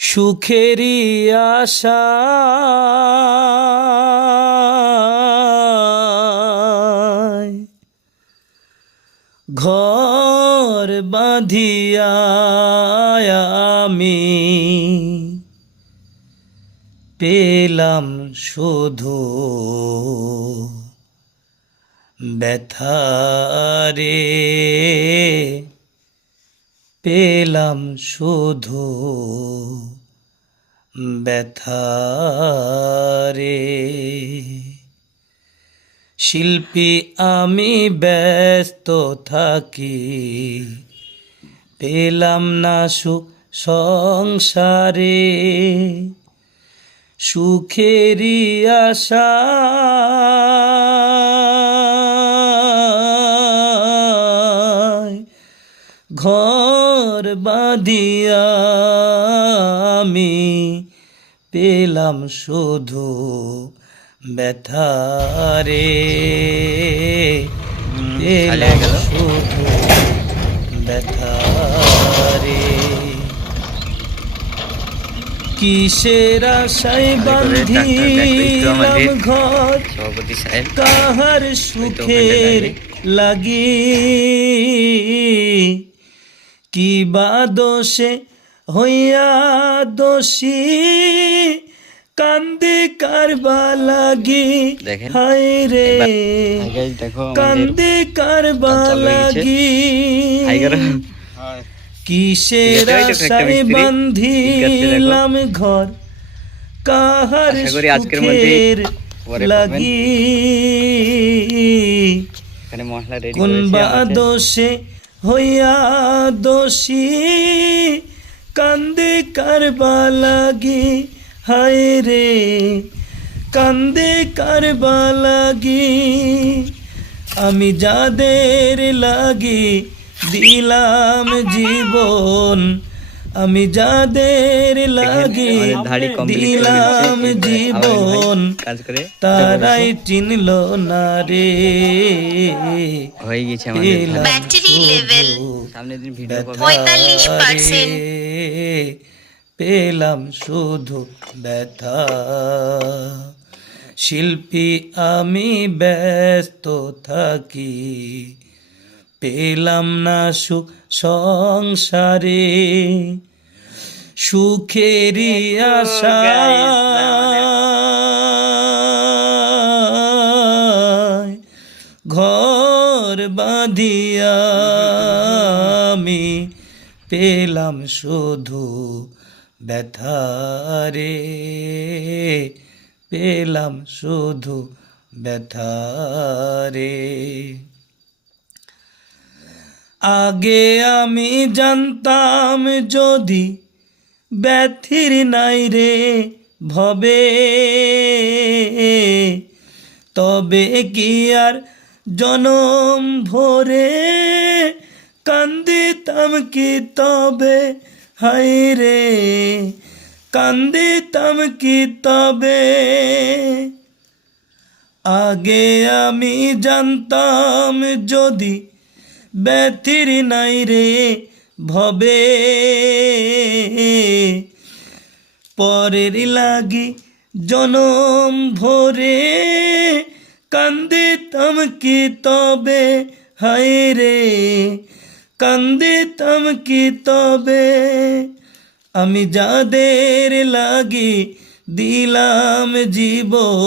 সুখেরই আশা ঘর বাঁধিয়া আমি পেলাম শুধু ব্যথারে, পেলাম শুধু ব্যথারে। শিল্পী আমি ব্যস্ত থাকি, পেলাম না সুখ সংসারে। সুখেরই আশা ঘর বাঁধিয়া আমি পেলাম শুধু ব্যথারে, পেলাম শুধু ব্যথারে। কিসের আশায় বাঁধিলাম ঘর কাহার সুখের লাগি, কি বা দোষে হইয়া দোষী কান্দে কারবা লাগি, হায় রে কান্দে কারবা লাগি। কিসের আশায় বাঁধিলাম ঘর কাহার সুখের লাগি, কোন বা দোষে হইয়া দোষী কান্দে কারবা লাগি, হায় রে কান্দে কারবা লাগি। আমি যাদের লাগি দিলাম জীবন, আমি যাদের লাগি দিলাম জীবন, তারাই চিনল না রে। Battery level 45%। পেলাম শুধু ব্যথা। শিল্পী আমি ব্যস্ত থাকি, পেলাম না সুখ সংসারে। সুখেরই আশা ঘর বাঁধিয়া আমি পেলাম শুধু ব্যথারে, পেলাম শুধু ব্যথারে। আগে আমি জানতাম যদি ব্যথির নাই রে ভবে, তবে কি আর জনম ভরে কান্দিতাম কি তবে, হায় রে কান্দিতাম কি তবে। আগে আমি জানতাম যদি ব্যথির নাই রে ভবে, পরের লাগি জনম ভরে কান্দিতাম কি তবে, হায় রে কান্দিতাম কি তবে। আমি যাদের লাগি দিলাম জীবন।